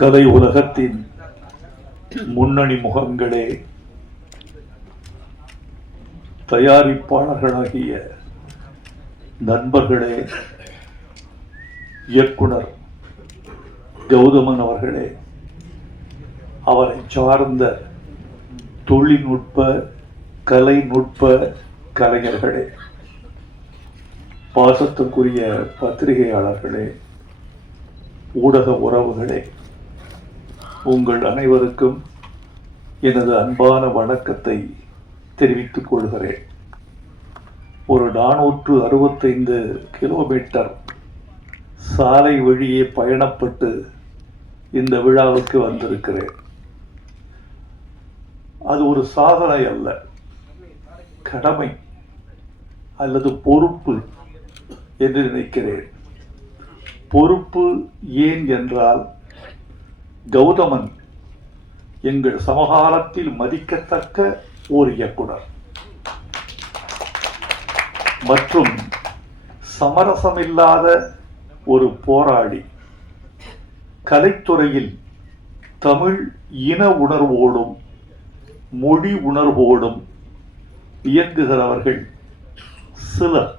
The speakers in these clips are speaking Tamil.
கலை உலகத்தின் முன்னணி முகங்களே, தயாரிப்பாளர்களாகிய நண்பர்களே, இயக்குனர் கௌதமன் அவர்களே, அவரை சார்ந்த தொழில்நுட்ப கலைநுட்ப கலைஞர்களே, பாசத்துக்குரிய பத்திரிகையாளர்களே, ஊடக உறவுகளே, உங்கள் அனைவருக்கும் எனது அன்பான வணக்கத்தை தெரிவித்துக் கொள்கிறேன். ஒரு 465 கிலோமீட்டர் சாலை வழியே பயணப்பட்டு இந்த விழாவுக்கு வந்திருக்கிறேன். அது ஒரு சாதனை அல்ல, கடமை அல்லது பொறுப்பு என்று நினைக்கிறேன். பொறுப்பு ஏன் என்றால், கௌதமன் எங்கள் சமகாலத்தில் மதிக்கத்தக்க ஒரு இயக்குனர் மற்றும் சமரசமில்லாத ஒரு போராளி. கலைத்துறையில் தமிழ் இன உணர்வோடும் மொழி உணர்வோடும் இயங்குகிறவர்கள் சிலர்.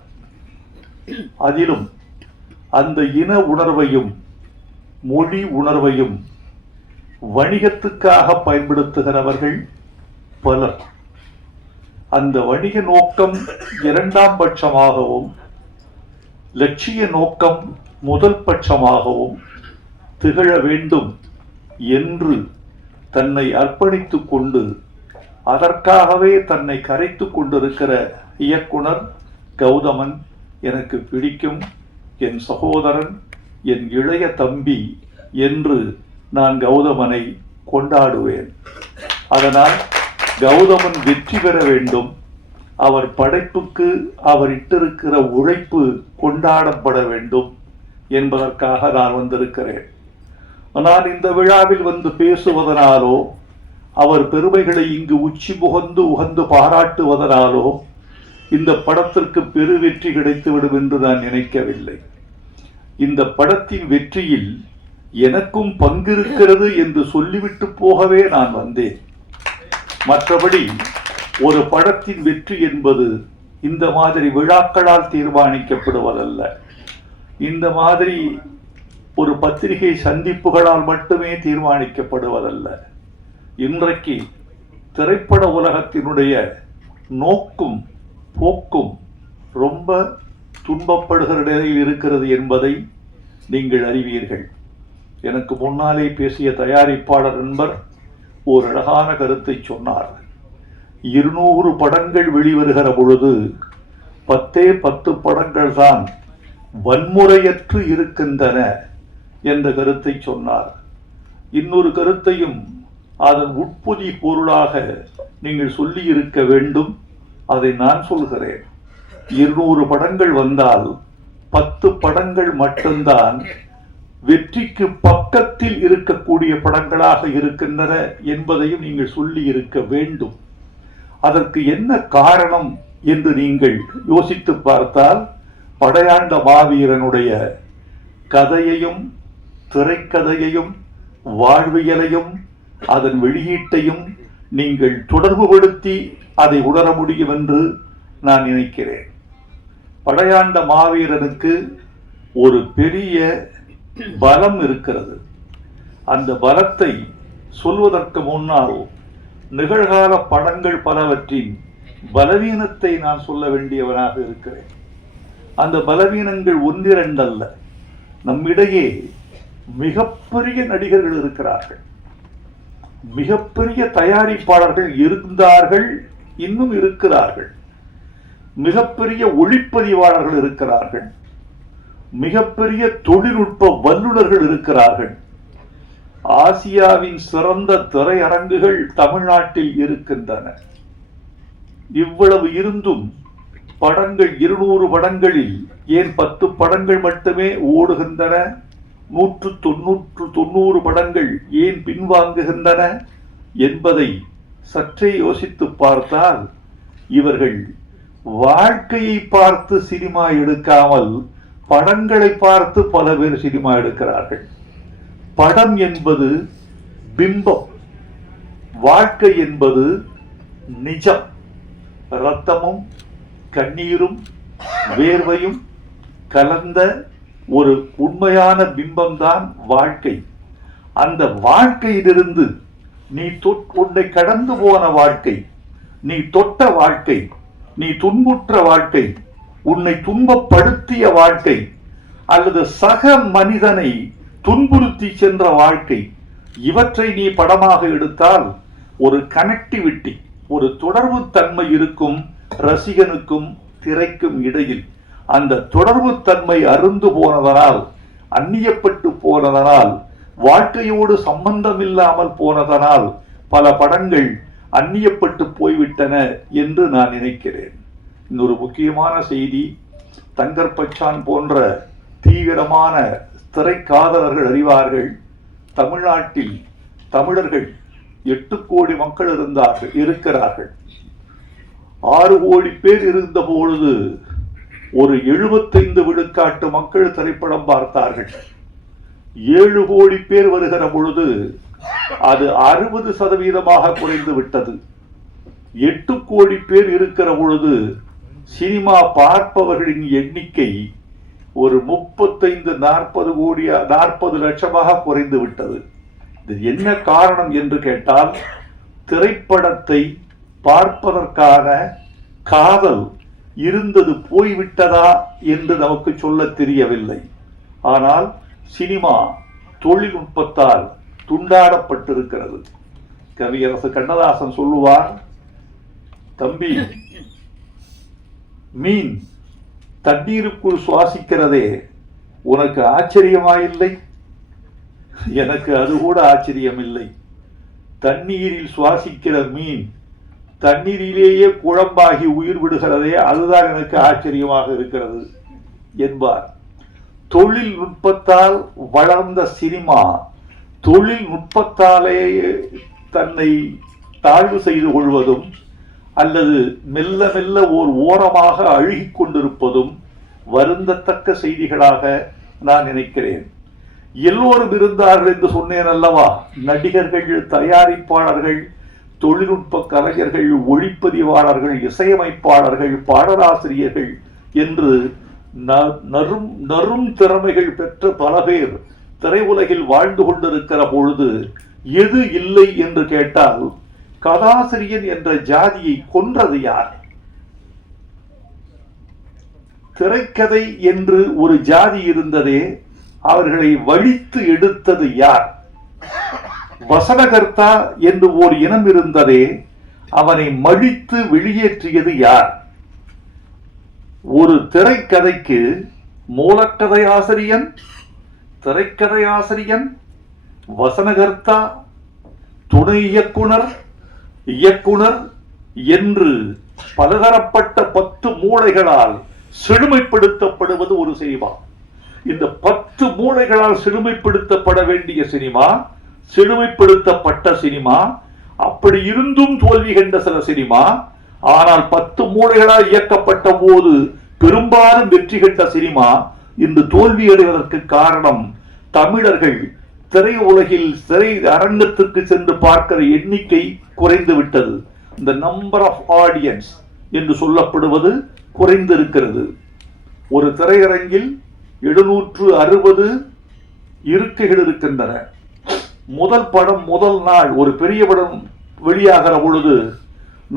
அதிலும் அந்த இன உணர்வையும் மொழி உணர்வையும் வணிகத்துக்காக பயன்படுத்துகிறவர்கள் பலர். அந்த வணிக நோக்கம் இரண்டாம் பட்சமாகவும் லட்சிய நோக்கம் முதல் பட்சமாகவும் திகழ வேண்டும் என்று தன்னை அர்ப்பணித்துக் கொண்டு அதற்காகவே தன்னை கரைத்துக் கொண்டிருக்கிற இயக்குனர் கௌதமன் எனக்கு பிடிக்கும். என் சகோதரன், என் இளைய தம்பி என்று நான் கௌதமனை கொண்டாடுவேன். அதனால் கௌதமன் வெற்றி பெற வேண்டும், அவர் படைப்புக்கு அவர் இட்டிருக்கிற உழைப்பு கொண்டாடப்பட வேண்டும் என்பதற்காக நான் வந்திருக்கிறேன். நான் இந்த விழாவில் வந்து பேசுவதனாலோ அவர் பெருமைகளை இங்கு உச்சி முகந்து உகந்து பாராட்டுவதனாலோ இந்த படத்திற்கு பெரு வெற்றி கிடைத்துவிடும் என்று நான் நினைக்கவில்லை. இந்த படத்தின் வெற்றியில் எனக்கும் பங்கிருக்கிறது என்று சொல்லிவிட்டு போகவே நான் வந்தேன். மற்றபடி ஒரு படத்தின் வெற்றி என்பது இந்த மாதிரி விழாக்களால் தீர்மானிக்கப்படுவதல்ல, இந்த மாதிரி ஒரு பத்திரிகை சந்திப்புகளால் மட்டுமே தீர்மானிக்கப்படுவதல்ல. இன்றைக்கு திரைப்பட உலகத்தினுடைய நோக்கும் போக்கும் ரொம்ப துன்பப்படுகிற நிலையில் இருக்கிறது என்பதை நீங்கள் அறிவீர்கள். எனக்கு முன்னாலே பேசிய தயாரிப்பாளர் நண்பர் ஒரு அழகான கருத்தை சொன்னார். 200 படங்கள் வெளிவருகிற பொழுது 10 படங்கள் தான் வன்முறையற்று இருக்கின்றன என்ற கருத்தை சொன்னார். இன்னொரு கருத்தையும் அதன் உட்பொதி பொருளாக நீங்கள் சொல்லி இருக்க வேண்டும். அதை நான் சொல்கிறேன். 200 படங்கள் வந்தால் 10 படங்கள் மட்டும்தான் வெற்றிக்கு பக்கத்தில் இருக்கக்கூடிய படங்களாக இருக்கின்றன என்பதையும் நீங்கள் சொல்லி இருக்க வேண்டும். அதற்கு என்ன காரணம் என்று நீங்கள் யோசித்து பார்த்தால், படையாண்ட மாவீரனுடைய கதையையும் திரைக்கதையையும் வாழ்வியலையும் அதன் வெளியீட்டையும் நீங்கள் தொடர்புபடுத்தி அதை உணர முடியும் என்று நான் நினைக்கிறேன். படையாண்ட மாவீரனுக்கு ஒரு பெரிய பலம் இருக்கிறது. அந்த பலத்தை சொல்வதற்கு முன்னால் நிகழ்கால படங்கள் பலவற்றின் பலவீனத்தை நான் சொல்ல வேண்டியவனாக இருக்கிறேன். அந்த பலவீனங்கள் ஒன்றிரண்டல்ல. நம்மிடையே மிகப்பெரிய நடிகர்கள் இருக்கிறார்கள், மிகப்பெரிய தயாரிப்பாளர்கள் இருந்தார்கள், இன்னும் இருக்கிறார்கள், மிகப்பெரிய ஒளிப்பதிவாளர்கள் இருக்கிறார்கள், மிகப்பெரிய தொழில்நுட்ப வல்லுநர்கள் இருக்கிறார்கள். ஆசியாவின் சிறந்த திரையரங்குகள் தமிழ்நாட்டில் இருக்கின்றன. இவ்வளவு இருந்தும் படங்கள் 200 படங்களில் ஏன் 10 படங்கள் மட்டுமே ஓடுகின்றன? 190 படங்கள் ஏன் பின்வாங்குகின்றன என்பதை சற்றே யோசித்து பார்த்தால், இவர்கள் வாழ்க்கையை பார்த்து சினிமா எடுக்காமல் படங்களை பார்த்து பல பேர் சினிமா எடுக்கிறார்கள். படம் என்பது பிம்பம், வாழ்க்கை என்பது நிஜம். இரத்தமும் கண்ணீரும் வேர்வையும் கலந்த ஒரு உண்மையான பிம்பம்தான் வாழ்க்கை. அந்த வாழ்க்கையிலிருந்து நீ உன்னை கடந்து போன வாழ்க்கை, நீ தொட்ட வாழ்க்கை, நீ துன்புற்ற வாழ்க்கை, உன்னை துன்பப்படுத்திய வாழ்க்கை, அல்லது சக மனிதனை துன்புறுத்தி சென்ற வாழ்க்கை, இவற்றை நீ படமாக எடுத்தால் ஒரு கனெக்டிவிட்டி, ஒரு தொடர்பு தன்மை இருக்கும் ரசிகனுக்கும் திரைக்கும் இடையில். அந்த தொடர்பு தன்மை அருந்து போனதனால், அந்நியப்பட்டு போனதனால், வாழ்க்கையோடு சம்பந்தம் இல்லாமல் போனதனால் பல படங்கள் அந்நியப்பட்டு போய்விட்டன என்று நான் நினைக்கிறேன். இன்னொரு முக்கியமான செய்தி, தங்கர் பச்சான் போன்ற தீவிரமான திரைக்காதலர்கள் அறிவார்கள். தமிழ்நாட்டில் தமிழர்கள் 8 கோடி மக்கள் இருக்கிறார்கள். 6 கோடி பேர் இருந்த பொழுது ஒரு 75 விழுக்காட்டு மக்கள் திரைப்படம் பார்த்தார்கள். 7 கோடி பேர் வருகிற பொழுது அது 60% குறைந்து விட்டது. 8 கோடி பேர் இருக்கிற பொழுது சினிமா பார்ப்பவர்களின் எண்ணிக்கை ஒரு 35-40 லட்சமாக குறைந்து விட்டது. இது என்ன காரணம் என்று கேட்டால், திரைப்படத்தை பார்ப்பதற்கான காதல் இருந்தது போய்விட்டதா என்று நமக்கு சொல்ல தெரியவில்லை. ஆனால் சினிமா தொழில்நுட்பத்தால் துண்டாடப்பட்டிருக்கிறது. கவியரசு கண்ணதாசன் சொல்லுவார், தம்பி, மீன் தண்ணீருக்குள் சுவாசிக்கிறதே உனக்கு ஆச்சரியமாயில்லை? எனக்கு அது கூட ஆச்சரியமில்லை. தண்ணீரில் சுவாசிக்கிற மீன் தண்ணீரிலேயே குழம்பாகி உயிர் விடுகிறதே, அதுதான் எனக்கு ஆச்சரியமாக இருக்கிறது என்பார். தொழில்நுட்பத்தால் வளர்ந்த சினிமா தொழில்நுட்பத்தாலே தன்னை தாழ்வு செய்து கொள்வதும் அல்லது மெல்ல மெல்ல ஓரமாக அழுகிக் கொண்டிருப்பதும் வருந்தத்தக்க செய்திகளாக நான் நினைக்கிறேன். எல்லோரும் இருந்தார்கள் என்று சொன்னேன் அல்லவா? நடிகர்கள், தயாரிப்பாளர்கள், தொழில்நுட்ப கலைஞர்கள், ஒளிப்பதிவாளர்கள், இசையமைப்பாளர்கள், பாடலாசிரியர்கள் என்று நறும் திறமைகள் பெற்ற பல பேர் திரையுலகில் வாழ்ந்து கொண்டிருக்கிற பொழுது எது இல்லை என்று கேட்டால், கதாசிரியன் என்ற ஜாதியை கொன்றது யார்? திரைக்கதை என்று ஒரு ஜாதி இருந்ததே, அவர்களை வழித்து எடுத்தது யார்? வசனகர்த்தா என்று ஓர் இனம் இருந்ததே, அவனை மழித்து வெளியேற்றியது யார்? ஒரு திரைக்கதைக்கு மூலக்கதை ஆசிரியன், திரைக்கதை ஆசிரியன், வசனகர்த்தா, துணை இயக்குனர், இயக்குனர் என்று பலதரப்பட்ட 10 மூளைகளால் செழுமைப்படுத்தப்படுவது ஒரு சினிமா. இந்த 10 மூளைகளால் செழுமைப்படுத்தப்பட வேண்டிய சினிமா, செழுமைப்படுத்தப்பட்ட சினிமா, அப்படி இருந்தும் தோல்வி கண்ட சில சினிமா, ஆனால் 10 மூளைகளால் இயக்கப்பட்ட போது பெரும்பாலும் வெற்றி கண்ட சினிமா இன்று தோல்வி அடைவதற்கு காரணம், தமிழர்கள் திரை உலகில் திரை அரங்கத்திற்கு சென்று பார்க்கிற எண்ணிக்கை குறைந்து விட்டது. இந்த நம்பர் ஆஃப் ஆடியன்ஸ் என்று சொல்லப்படுவது குறைந்திருக்கிறது. ஒரு திரையரங்கில் 760 இருக்கைகள் இருக்கின்றன. முதல் படம் முதல் நாள் ஒரு பெரிய படம் வெளியாகிற பொழுது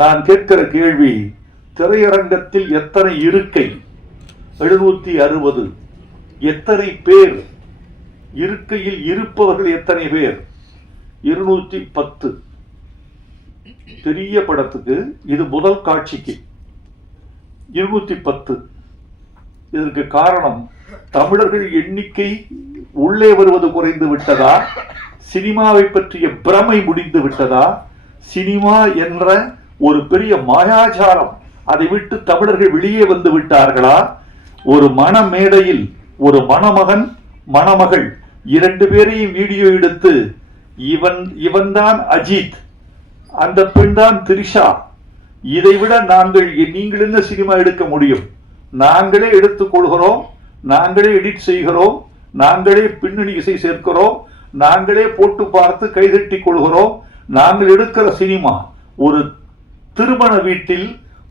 நான் கேட்கிற கேள்வி, திரையரங்கத்தில் எத்தனை இருக்கை? 760. எத்தனை பேர்? இருக்கையில் இருப்பவர்கள் எத்தனை பேர்? 210. பெரிய படத்துக்கு இது முதல் காட்சிக்கு 210. இதற்கு காரணம், தமிழர்கள் எண்ணிக்கை உள்ளே வருவது குறைந்து விட்டதா? சினிமாவை பற்றிய பிரமை முடிந்து விட்டதா? சினிமா என்ற ஒரு பெரிய மாயாஜாலம், அதை விட்டு தமிழர்கள் வெளியே வந்து விட்டார்களா? ஒரு மணமேடையில் ஒரு மணமகன், மணமகள் 2 பேரையும் வீடியோ எடுத்து, இவன்தான் அஜித், அந்த பெண் தான் திரிஷா, இதைவிட நீங்கள் என்ன சினிமா எடுக்க முடியும்? நாங்களே எடுத்துக் கொள்கிறோம், நாங்களே எடிட் செய்கிறோம், நாங்களே பின்னணி இசை சேர்க்கிறோம், நாங்களே போட்டு பார்த்து கைதட்டி கொள்கிறோம். நாங்கள் எடுக்கிற சினிமா ஒரு திருமண வீட்டில்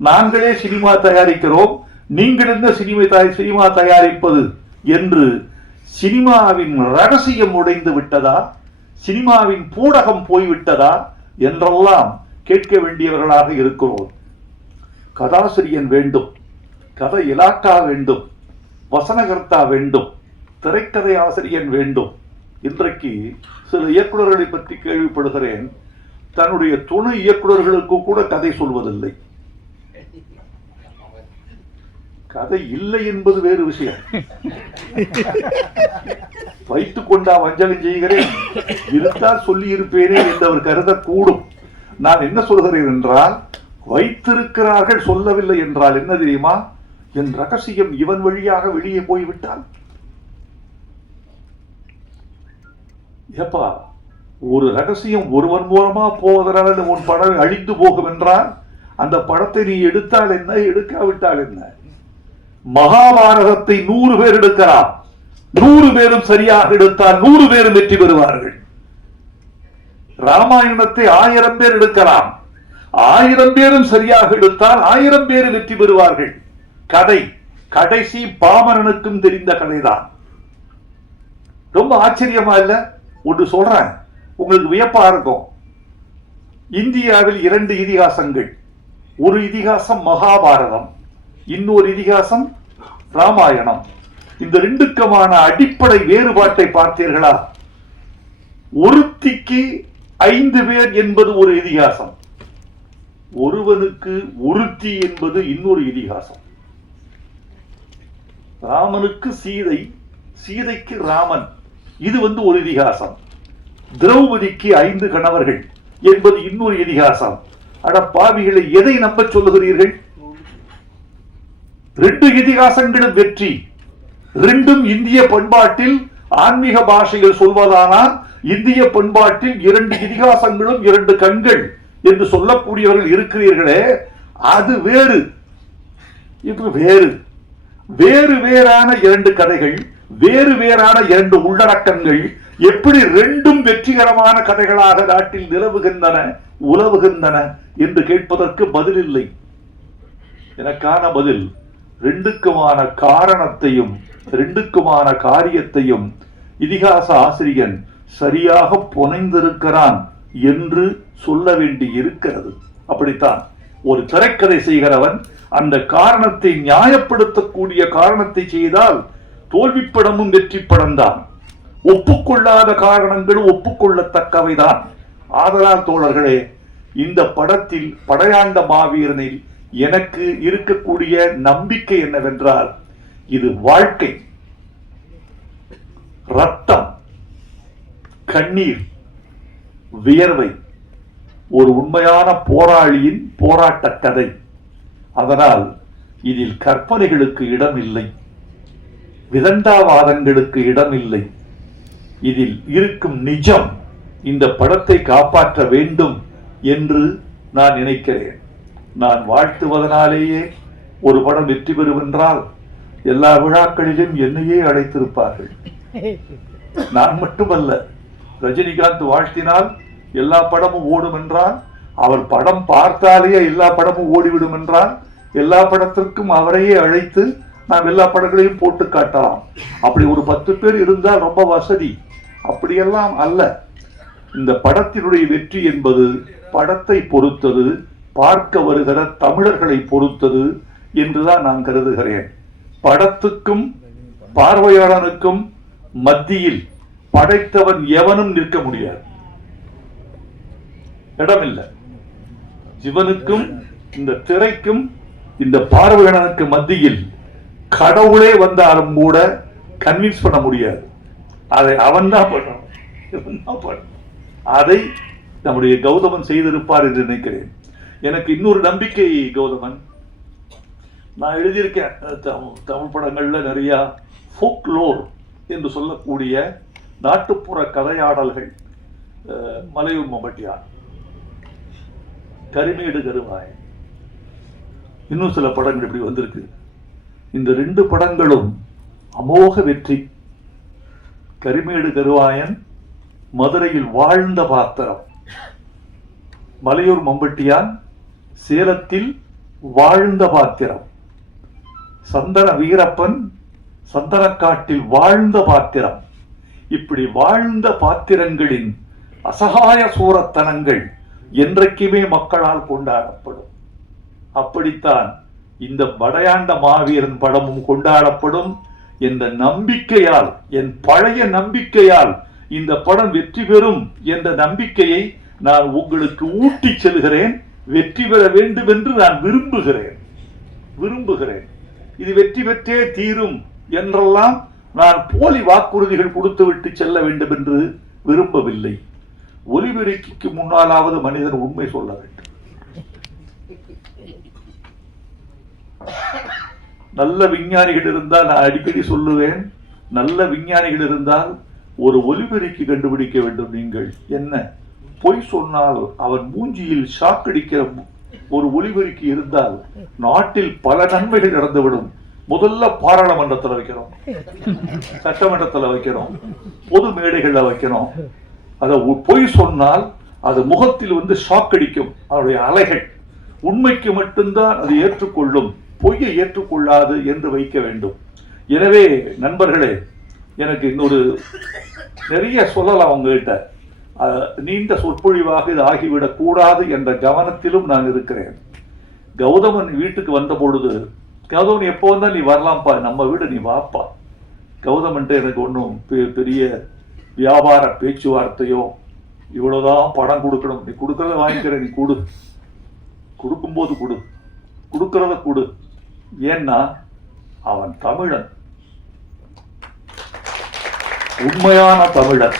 நாங்களே சினிமா தயாரிக்கிறோம், நீங்கள் என்ன சினிமா தயாரிப்பது என்று சினிமாவின் ரகசியம் உடைந்து விட்டதா, சினிமாவின் பூடகம் போய்விட்டதா என்றெல்லாம் கேட்க வேண்டியவர்களாக இருக்கிறோம். கதாசிரியன் வேண்டும், கதை இலாக்கா வேண்டும், வசனகர்த்தா வேண்டும், திரைக்கதை ஆசிரியன் வேண்டும். இன்றைக்கு சில இயக்குநர்களை பற்றி கேள்விப்படுகிறேன், தன்னுடைய துணை இயக்குநர்களுக்கு கூட கதை சொல்வதில்லை. கதை இல்லை என்பது வேறு விஷயம். வைத்துக் கொண்டா வஞ்சகம் செய்கிறேன், இருந்தால் சொல்லி இருப்பேனே என்று அவர் கருதக்கூடும். நான் என்ன சொல்கிறேன் என்றால், வைத்திருக்கிறார்கள் சொல்லவில்லை என்றால் என்ன தெரியுமா, என் ரகசியம் இவன் வழியாக வெளியே போய்விட்டால், ஏப்பா ஒரு ரகசியம் ஒருவன் மூலமா போவதனால உன் படம் அழிந்து போகும் என்றால் அந்த படத்தை நீ எடுத்தால் என்ன, எடுக்காவிட்டால் என்ன? மகாபாரதத்தை 100 பேர் எடுக்கலாம், 100 பேரும் சரியாக எடுத்தால் 100 பேரும் வெற்றி பெறுவார்கள். ராமாயணத்தை 1000 பேர் எடுக்கலாம், 1000 பேரும் சரியாக எடுத்தால் 1000 பேர் வெற்றி பெறுவார்கள். கதை கடைசி பாமரனுக்கும் தெரிந்த கதைதான். ரொம்ப ஆச்சரியமா இல்ல? ஒன்று சொல்றேன், உங்களுக்கு வியப்பா இருக்கும். இந்தியாவில் 2 இதிகாசங்கள், ஒரு இதிகாசம் மகாபாரதம், இன்னொரு இதிகாசம் ராமாயணம். இந்த 2க்குமான அடிப்படை வேறுபாட்டை பார்த்தீர்களா? ஒருத்திக்கு 5 பேர் என்பது ஒரு இதிகாசம், ஒருவனுக்கு ஒருத்தி என்பது இன்னொரு இதிகாசம். ராமனுக்கு சீதை, சீதைக்கு ராமன், இது ஒரு இதிகாசம். திரௌபதிக்கு 5 கணவர்கள் என்பது இன்னொரு இதிகாசம். அட பாவிகளை, எதை நம்ப சொல்லுகிறீர்கள்? 2 இதிகாசங்களும் வெற்றி. 2ம் இந்திய பண்பாட்டில் ஆன்மீக பாஷையில் சொல்வதானால் இந்திய பண்பாட்டில் 2 இதிகாசங்களும் 2 கண்கள் என்று சொல்லக்கூடியவர்கள் இருக்கிறீர்களே, அது வேறு, இது வேறு. வேறு வேறான 2 கதைகள், வேறு வேறான 2 உள்ளடக்கங்கள் எப்படி 2ம் வெற்றிகரமான கதைகளாக நாட்டில் நிலவுகின்றன, உலவுகின்றன என்று கேட்பதற்கு பதில் இல்லை. எனக்கான பதில், 2க்குமான காரணத்தையும் 2க்குமான காரியத்தையும் இதிகாச ஆசிரியன் சரியாக புனைந்திருக்கிறான் என்று சொல்ல வேண்டி இருக்கிறது. அப்படித்தான் ஒரு திரைக்கதை செய்கிறவன் அந்த காரணத்தை நியாயப்படுத்தக்கூடிய காரணத்தை செய்தால் தோல்வி படமும் வெற்றி படம் தான். ஒப்புக்கொள்ளாத காரணங்கள் ஒப்புக்கொள்ளத்தக்கவைதான். ஆதலால் தோழர்களே, இந்த படத்தில் படையாண்ட மாவீரனில் எனக்கு இருக்கக்கூடிய நம்பிக்கை என்னவென்றால், இது வாழ்க்கை, ரத்தம், கண்ணீர், வியர்வை, ஒரு உண்மையான போராளியின் போராட்ட கதை. அதனால் இதில் கற்பனைகளுக்கு இடமில்லை, விதண்டாவாதங்களுக்கு இடமில்லை. இதில் இருக்கும் நிஜம் இந்த படத்தை காப்பாற்ற வேண்டும் என்று நான் நினைக்கிறேன். நான் வாழ்த்துவதனாலேயே ஒரு படம் வெற்றி பெறும் என்றால் எல்லா விழாக்களிலும் என்னையே அழைத்திருப்பார்கள். நான் மட்டுமல்ல, ரஜினிகாந்த் வாழ்த்தினால் எல்லா படமும் ஓடும் என்றால், அவர் படம் பார்த்தாலேயே எல்லா படமும் ஓடிவிடும் என்றால், எல்லா படத்திற்கும் அவரையே அழைத்து நாம் எல்லா படங்களையும் போட்டு காட்டலாம். அப்படி ஒரு 10 பேர் இருந்தால் ரொம்ப வசதி. அப்படியெல்லாம் அல்ல. இந்த படத்தினுடைய வெற்றி என்பது படத்தை பொறுத்தது, பார்க்க வருகிற தமிழர்களை பொறுத்தது என்றுதான் நான் கருதுகிறேன். படத்துக்கும் பார்வையாளனுக்கும் மத்தியில் படைத்தவன் எவனும் நிற்க முடியாது, இடமில்லை. சிவனுக்கும் இந்த திரைக்கும் இந்த பார்வையாளனுக்கு மத்தியில் கடவுளே வந்தாலும் கூட கன்வின்ஸ் பண்ண முடியாது. அதை அவன் தான் பண்ணணும். அதை நம்முடைய கௌதமன் செய்திருப்பார் என்று நினைக்கிறேன். எனக்கு இன்னொரு நம்பிக்கை கௌதமன், நான் எழுதியிருக்கேன் தமிழ் படங்கள்ல நிறைய ஃபோக்லோர் என்று சொல்லக்கூடிய நாட்டுப்புற கதையாடல்கள், மலையூர் மம்பட்டியார், கரிமேடு கருவாயன், இன்னும் சில படங்கள் இப்படி வந்திருக்கு. இந்த 2 படங்களும் அமோக வெற்றி. கரிமேடு கருவாயன் மதுரையில் வாழ்ந்த பாத்திரம். மலையூர் மம்பட்டியான் சேலத்தில் வாழ்ந்த பாத்திரம். சந்தன வீரப்பன் சந்தனக்காட்டில் வாழ்ந்த பாத்திரம். இப்படி வாழ்ந்த பாத்திரங்களின் அசகாய சூரத்தனங்கள் என்றைக்குமே மக்களால் கொண்டாடப்படும். அப்படித்தான் இந்த படையாண்ட மாவீரன் படமும் கொண்டாடப்படும் என்ற நம்பிக்கையால், என் பழைய நம்பிக்கையால் இந்த படம் வெற்றி பெறும் என்ற நம்பிக்கையை நான் உங்களுக்கு ஊட்டி செல்கிறேன். வெற்றி பெற வேண்டும் என்று நான் விரும்புகிறேன். இது வெற்றி பெற்றே தீரும் என்றெல்லாம் நான் போலி வாக்குறுதிகள் கொடுத்துவிட்டு செல்ல வேண்டும் என்று விரும்பவில்லை. ஒலிபெருக்கிக்கு முன்னாலாவது மனிதன் உண்மை சொல்ல வேண்டும். நல்ல விஞ்ஞானிகள் இருந்தால், நான் அடிக்கடி சொல்லுவேன், நல்ல விஞ்ஞானிகள் இருந்தால் ஒரு ஒலிபெருக்கி கண்டுபிடிக்க வேண்டும். நீங்கள் என்ன பொய் சொன்னால் அவன் மூஞ்சியில் ஷாக்கடிக்கிற ஒரு ஒலிபெருக்கி இருந்தால் நாட்டில் பல நன்மைகள் நடந்துவிடும். முதல்ல பாராளுமன்றத்தில் வைக்கிறோம், சட்டமன்றத்தில் வைக்கிறோம், பொது மேடைகளில் வைக்கிறோம். அதை பொய் சொன்னால் அது முகத்தில் வந்து ஷாக்கடிக்கும். அவருடைய அலைகள் உண்மைக்கு மட்டும்தான் அது ஏற்றுக்கொள்ளும், பொய்யை ஏற்றுக்கொள்ளாது என்று வைக்க வேண்டும். எனவே நண்பர்களே, எனக்கு இன்னொரு நிறைய சொல்லலாம் உங்ககிட்ட. நீண்ட சொற்பொழிவாக இது ஆகிவிடக் கூடாது என்ற கவனத்திலும் நான் இருக்கிறேன். கௌதமன் வீட்டுக்கு வந்த பொழுது, கௌதமன் எப்போ வந்தா நீ வரலாம்ப்பா, நம்ம வீடு நீ வாப்பா. கௌதமன்ட்டு எனக்கு ஒன்றும் பெரிய வியாபார பேச்சுவார்த்தையோ இவ்வளவுதான் படம் கொடுக்கணும், நீ கொடுக்கறத வாங்கிக்கிற, நீ கொடு, கொடுக்கும்போது கொடு, கொடுக்கறத கொடு. ஏன்னா அவன் தமிழன், உண்மையான தமிழன்.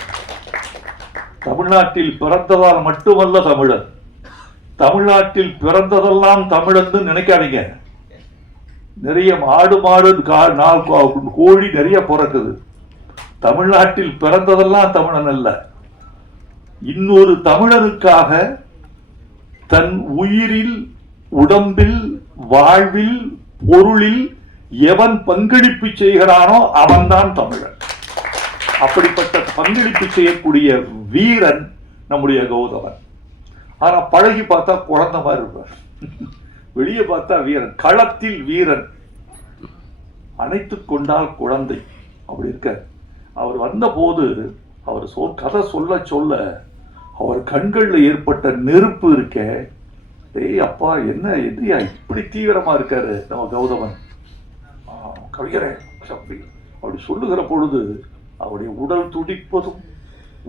தமிழ்நாட்டில் பிறந்ததால் மட்டுமல்ல தமிழன், தமிழ்நாட்டில் பிறந்ததெல்லாம் தமிழன்னு நினைக்காதீங்க. நிறைய ஆடு மாடு கோழி நிறைய பிறக்குது. தமிழ்நாட்டில் பிறந்ததெல்லாம் தமிழன் அல்ல. இன்னொரு தமிழனுக்காக தன் உயிரில், உடம்பில், வாழ்வில், பொருளில் எவன் பங்களிப்பு செய்கிறானோ அவன்தான் தமிழன். அப்படிப்பட்ட பங்களிப்பு செய்யக்கூடிய வீரன் நம்முடைய கௌதமன். ஆனா பழகி பார்த்தா குழந்தை மாதிரி இருப்பார், வெளியே பார்த்தா வீரன், களத்தில் வீரன், அணைத்துக் கொண்டால் குழந்தை, அப்படி இருக்க. அவர் வந்த போது அவர் கதை சொல்ல சொல்ல அவர் கண்கள்ல ஏற்பட்ட நெருப்பு இருக்க, டேய் அப்பா என்ன எதிரியா இப்படி தீவிரமா இருக்காரு நம்ம கௌதமன் கவிஞரே அப்படி சொல்லுகிற பொழுது அவருடைய உடல் துடிப்பதும்,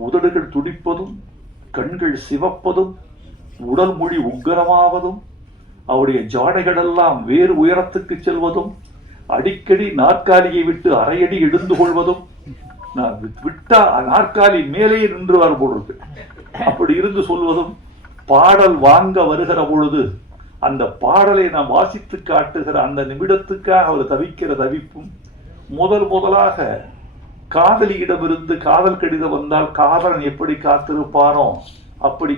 உதடுகள் துடிப்பதும், கண்கள் சிவப்பதும், உடல் மொழி உக்கரமாவதும், அவருடைய ஜாடைகள் எல்லாம் வேறு உயரத்துக்கு செல்வதும், அடிக்கடி நாற்காலியை விட்டு அரையடி எழுந்து கொள்வதும், நான் விட்டா நாற்காலி மேலேயே நின்று வர பொழுது அப்படி இருந்து சொல்வதும், பாடல் வாங்க வருகிற பொழுது அந்த பாடலை நான் வாசித்து காட்டுகிற அந்த நிமிடத்துக்காக அவர் தவிக்கிற தவிப்பும், முதலாக காதலியிடமிருந்து காதல் கடிதம் வந்தால் காதலன் எப்படி காத்திருப்பானோ அப்படி.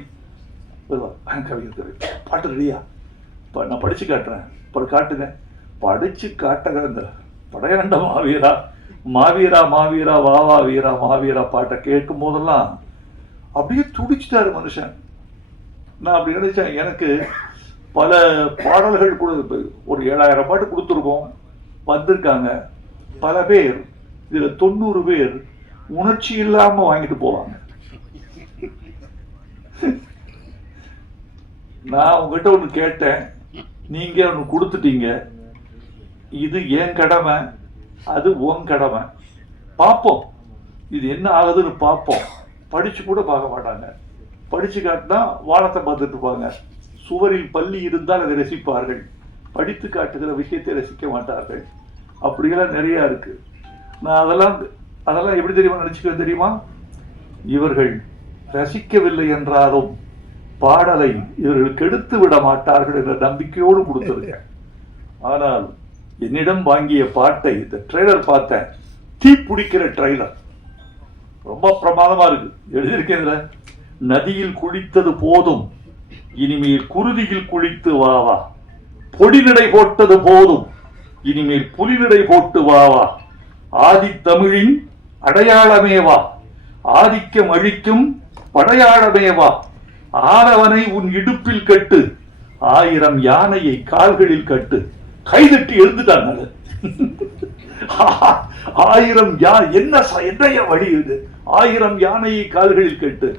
பாட்டு ரெடியா, நான் படிச்சு காட்டுறேன், காட்டுங்க, படிச்சு காட்டுகிற இந்த படையாண்ட மாவீரா மாவீரா மாவீரா வாவா வீரா மாவீரா பாட்டை கேட்கும் போதெல்லாம் அப்படியே துடிச்சிட்டாரு மனுஷன். நான் அப்படி நினைச்சேன், எனக்கு பல பாடல்கள் கூட ஒரு 7000 பாட்டு கொடுத்துருக்கோம், வந்திருக்காங்க பல பேர். இதுல 90 பேர் உணர்ச்சி இல்லாம வாங்கிட்டு போவாங்க. நான் உங்ககிட்ட ஒண்ணு கேட்டேன், நீங்க ஒண்ணு கொடுத்துட்டீங்க. இது என் கடமை, அது உன் கடமை. பார்ப்போம் இது என்ன ஆகுதுன்னு பார்ப்போம். படிச்சு கூட பார்க்க மாட்டாங்க. படிச்சு காட்டினா வானத்தை பார்த்துட்டு இருப்பாங்க. சுவரில் பள்ளி இருந்தால் அதை ரசிப்பார்கள், படித்து காட்டுகிற விஷயத்தை ரசிக்க மாட்டார்கள். அப்படியெல்லாம் நிறைய இருக்கு. நான் அதெல்லாம் எப்படி தெரியுமா நினைச்சுக்க தெரியுமா, இவர்கள் ரசிக்கவில்லை என்றாலும் பாடலை இவர்கள் கெடுத்து விட மாட்டார்கள் என்ற நம்பிக்கையோடு கொடுத்திருக்கேன். ஆனால் என்னிடம் வாங்கிய பாட்டை, இந்த ட்ரெய்லர் பார்த்தேன், தீ பிடிக்கிற ட்ரெய்லர், ரொம்ப பிரமாதமா இருக்கு. எழுதியிருக்கேன், நதியில் குளித்தது போதும், இனிமேல் குருதியில் குளித்து வாவா, பொடி நடை போட்டது போதும், இனிமேல் புலிநடை போட்டு வாவா, ஆதி தமிழின் அடையாளமேவா, ஆதிக்கம் அழிக்கும் படையாளமேவா, ஆதவனை உன் இடுப்பில் கட்டு, 1000 யானையை கால்களில் கட்டு. கைதட்டி எழுந்துட்டாங்க. 1000 என்னைய வழி இது, 1000 யானையை கால்களில் கட்டு.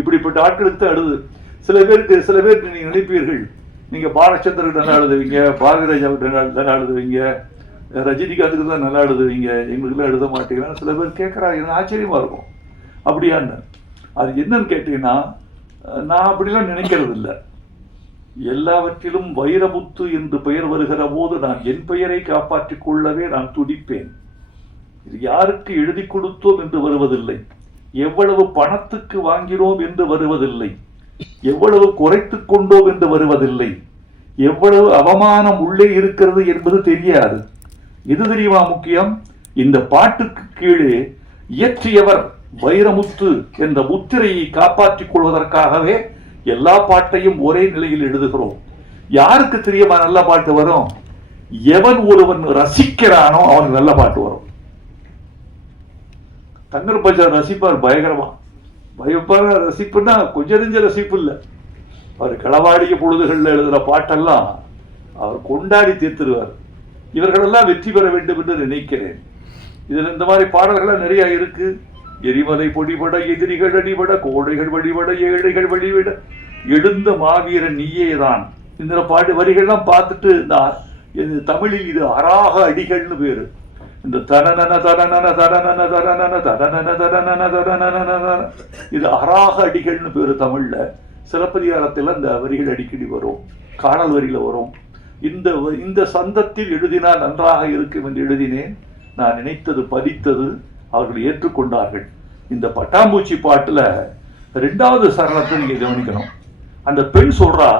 இப்படிப்பட்ட ஆட்களுக்கு அழுது. சில பேருக்கு நீங்க நினைப்பீர்கள், நீங்க பாலச்சந்திரன் நல்லா எழுதுவீங்க, பாரதிராஜாவுக்கு நல்லா எழுதுவீங்க, ரஜினிகாந்துக்கு தான் நல்லா எழுதுவீங்க, எங்களுக்குலாம் எழுத மாட்டீங்கன்னா சில பேர் கேட்கறாங்க. ஆச்சரியமா இருக்கும். அப்படியான்னு அது என்னன்னு கேட்டீங்கன்னா, நான் அப்படிலாம் நினைக்கிறது இல்லை. எல்லாவற்றிலும் வைரமுத்து என்று பெயர் வருகிற போது நான் என் பெயரை காப்பாற்றிக் கொள்ளவே நான் துடிப்பேன். இது யாருக்கு எழுதி கொடுத்தோம் என்று வருவதில்லை, எவ்வளவு பணத்துக்கு வாங்கினோம் என்று வருவதில்லை, எவ்வளவு குறைத்துக் கொண்டோம் என்று வருவதில்லை, எவ்வளவு அவமானம் உள்ளே இருக்கிறது என்பது தெரியாது. இது தெரியுமா முக்கியம்? இந்த பாட்டுக்கு கீழே இயற்றியவர் வைரமுத்து என்ற முத்திரையை காப்பாற்றிக் கொள்வதற்காகவே எல்லா பாட்டையும் ஒரே நிலையில் எழுதுகிறோம். யாருக்கு தெரியுமா நல்ல பாட்டு வரும்? எவன் ஒருவன் ரசிக்கிறானோ அவனுக்கு நல்ல பாட்டு வரும். தங்கர் பச்சான் ரசிப்பார் பயங்கரமா. பயப்பார ரசிப்புன்னா கொஞ்சம் நெஞ்ச ரசிப்பு இல்லை. அவர் களவாடிய பொழுதுகளில் எழுதுகிற பாட்டெல்லாம் அவர் கொண்டாடி தீர்த்துருவார். இவர்களெல்லாம் வெற்றி பெற வேண்டும் என்று நினைக்கிறேன். இதில் இந்த மாதிரி பாடல்கள் நிறைய இருக்கு. எரிமலை பொடிபட, எதிரிகள் அடிபட, கோடைகள் வழிபட, ஏழைகள் வழிவிட, எழுந்த மாவீரன் நீயேதான். இந்த பாட்டு வரிகள்லாம் பார்த்துட்டு தமிழில் இது அராக அடிகள்னு பேரு. இந்த தரனன தரனன தரனன தரனன தரனன தரனன தரனன இது அராக அடிகள்னு பேரு தமிழ்ல. சிலப்பதிகாரத்தில் அந்த வரிகள் அடிக்கடி வரும், காணல் வரியில வரும். இந்த சந்தத்தில் எழுதினால் நன்றாக இருக்கும் என்று எழுதினேன். நான் நினைத்தது பதித்தது, அவர்கள் ஏற்றுக்கொண்டார்கள். இந்த பட்டாம்பூச்சி பாட்டுல 2வது சரணத்தை நீங்க கவனிக்கணும். அந்த பெண் சொல்றா,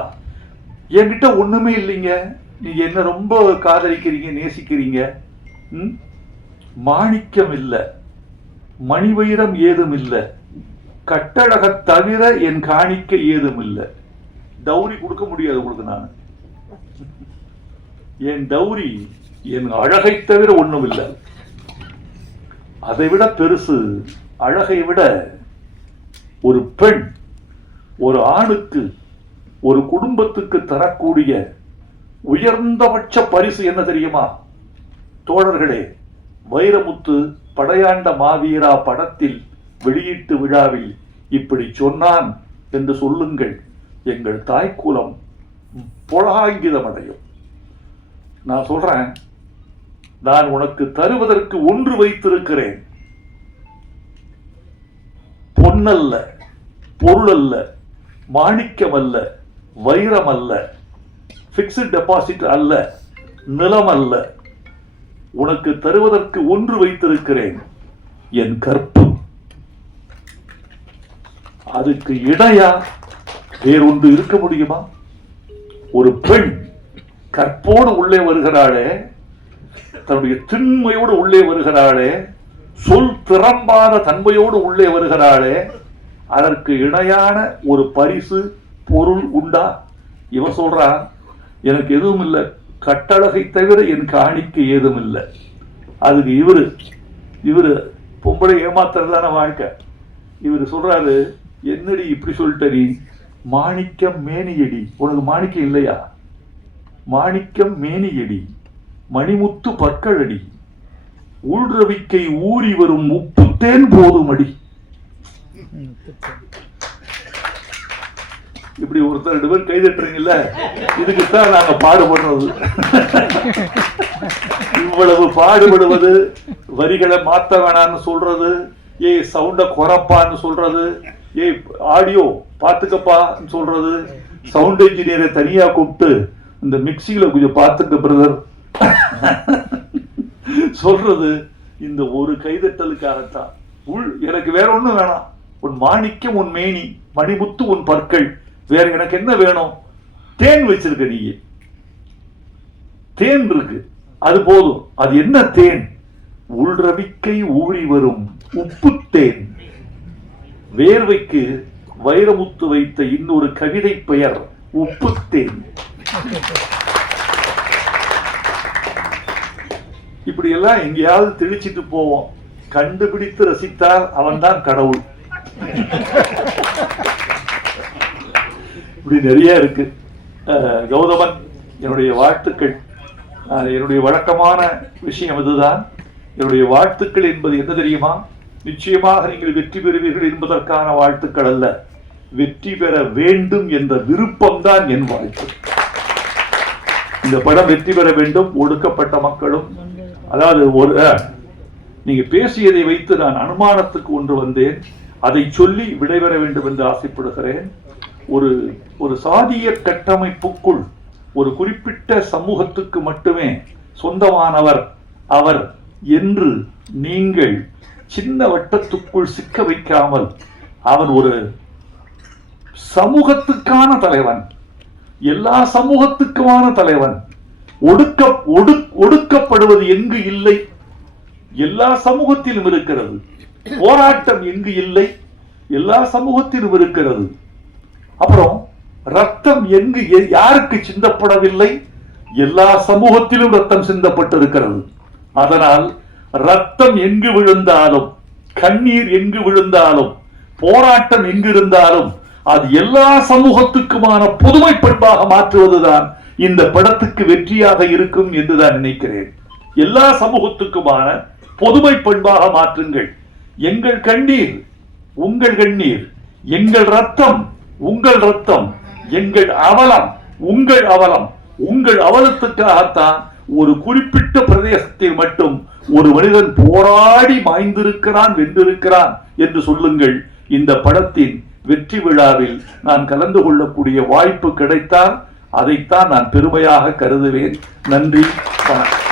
என்கிட்ட ஒண்ணுமே இல்லைங்க, நீங்க என்ன ரொம்ப காதலிக்கிறீங்க, நேசிக்கிறீங்க, மாணிக்கம் இல்லை, மணிவைரம் ஏதும் இல்லை, கட்டழக தவிர என் காணிக்க ஏதும் இல்லை. டௌரி கொடுக்க முடியாது உங்களுக்கு. நான் என் டௌரி என் அழகை தவிர ஒண்ணும் இல்லை. அதை விட பெருசு, அழகை விட ஒரு பெண் ஒரு ஆணுக்கு, ஒரு குடும்பத்துக்கு தரக்கூடிய உயர்ந்தபட்ச பரிசு என்ன தெரியுமா தோழர்களே? வைரமுத்து படையாண்ட மாவீரா படத்தில் வெளியீட்டு விழாவில் இப்படி சொன்னான் என்று சொல்லுங்கள், எங்கள் தாய்க்குலம் புலகாங்கிதம் அடையும். நான் சொல்றேன், நான் உனக்கு தருவதற்கு ஒன்று வைத்திருக்கிறேன். பொன்னல்ல, பொருள் அல்ல, மாணிக்கம் அல்ல, வைரம் அல்ல, பிக்ஸ்ட் டெபாசிட் அல்ல, நிலம் அல்ல. உனக்கு தருவதற்கு ஒன்று வைத்திருக்கிறேன், என் கற்பு. அதுக்கு இடையா வேறொன்று இருக்க முடியுமா? ஒரு பெண் கற்போடு உள்ளே வருகிறாளே, தன்னுடைய திண்மையோடு உள்ளே வருகிறாளே, சொல் திறம்பாத தன்மையோடு உள்ளே வருகிறாளே, அதற்கு இணையான ஒரு பரிசு பொருள் உண்டா? இவன் சொல்றான், எனக்கு எதுவும் இல்லை, கட்டழகை தவிர என் காணிக்க ஏதும் இல்லை. அதுக்கு இவரு பொம்பளை ஏமாத்துறதான வாழ்க்கை. இவரு சொல்றாரு, என்னடி இப்படி சொல்லிட்ட நீ? மாணிக்கம் மேனியடி, உனக்கு மாணிக்கம் இல்லையா? மாணிக்கம் மேனியடி, மணிமுத்து பற்களடி, உள்ரவிக்கை ஊறி வரும் உப்புத்தேன் போதுமடி. இப்படி ஒருத்தர் 2 பேர் கைதட்டுறீங்கல்ல, இதுக்குத்தான் நாங்க பாடுபடுறது. இவ்வளவு பாடுபடுவது, வரிகளை மாத்த வேணான்னு சொல்றது, சவுண்ட குறைப்பான்னு சொல்றது, ஆடியோ பாத்துக்கப்பா சொல்றது, சவுண்ட் இன்ஜினியரை தனியா கூப்பிட்டு இந்த மிக்சியில கொஞ்சம் பாத்துக்க பிரதர் சொல்றது, இந்த ஒரு கைதட்டலுக்காகத்தான். எனக்கு வேற ஒண்ணும் வேணாம். உன் மாணிக்கம் உன் மேனி, மணிமுத்து உன் பற்கள், வேற எனக்கு என்ன வேணும்? தேன் வச்சிருக்க நீ, தேன் இருக்கு, அது போதும். அது என்ன தேன்? உள்ரவிக்கை ஊறி வரும் உப்பு தேன். வேர்வைக்கு வைரமுத்து வைத்த இன்னொரு கவிதை பெயர் உப்பு தேன். இப்படி எல்லாம் எங்கேயாவது தெளிச்சிட்டு போவோம். கண்டுபிடித்து ரசித்தால் அவன்தான் கடவுள். இப்படி நிறைய இருக்கு. கௌதமன், என்னுடைய வாழ்த்துக்கள். என்னுடைய வழக்கமான விஷயம் இதுதான். என்னுடைய வாழ்த்துக்கள் என்பது என்ன தெரியுமா? நிச்சயமாக நீங்கள் வெற்றி பெறுவீர்கள் என்பதற்கான வாழ்த்துக்கள் அல்ல, வெற்றி பெற வேண்டும் என்ற விருப்பம்தான் என் வாழ்த்து. இந்த படம் வெற்றி பெற வேண்டும். ஒடுக்கப்பட்ட மக்களும், அதாவது நீங்க பேசியதை வைத்து நான் அனுமானத்துக்கு ஒன்று வந்தேன், அதை சொல்லி விடைபெற வேண்டும் என்று ஆசைப்படுகிறேன். ஒரு சாதிய கட்டமைப்புக்குள் ஒரு குறிப்பிட்ட சமூகத்துக்கு மட்டுமே சொந்தமானவர் அவர் என்று நீங்கள் சின்ன வட்டத்துக்குள் சிக்க வைக்காமல், அவன் ஒரு சமூகத்துக்கான தலைவன், எல்லா சமூகத்துக்குமான தலைவன். ஒடுக்கப்படுவது எங்கு இல்லை? எல்லா சமூகத்திலும் இருக்கிறது. போராட்டம் எங்கு இல்லை? எல்லா சமூகத்திலும் இருக்கிறது. அப்புறம் ரத்தம் எங்கு யாருக்கு சிந்தப்படவில்லை? எல்லா சமூகத்திலும் ரத்தம் சிந்தப்பட்டிருக்கிறது. அதனால் ரத்தம் எங்கு விழுந்தாலும், கண்ணீர் எங்கு விழுந்தாலும், போராட்டம் எங்கு இருந்தாலும் அது எல்லா சமூகத்துக்குமான பொதுமை பண்பாக மாற்றுவதுதான் இந்த படத்துக்கு வெற்றியாக இருக்கும் என்றுதான் நினைக்கிறேன். எல்லா சமூகத்துக்குமான பொதுமை பண்பாக மாற்றுங்கள். எங்கள் கண்ணீர் உங்கள் கண்ணீர், எங்கள் ரத்தம் உங்கள் ரத்தம், எங்கள் அவலம் உங்கள் அவலம். உங்கள் அவலத்துக்காகத்தான் ஒரு குறிப்பிட்ட பிரதேசத்தில் மட்டும் ஒரு மனிதன் போராடி மாய்ந்திருக்கிறான், வென்றிருக்கிறான் என்று சொல்லுங்கள். இந்த படத்தின் வெற்றி விழாவில் நான் கலந்து கொள்ளக்கூடிய வாய்ப்பு கிடைத்தால் அதைத்தான் நான் பெருமையாக கருதுவேன். நன்றி, வணக்கம்.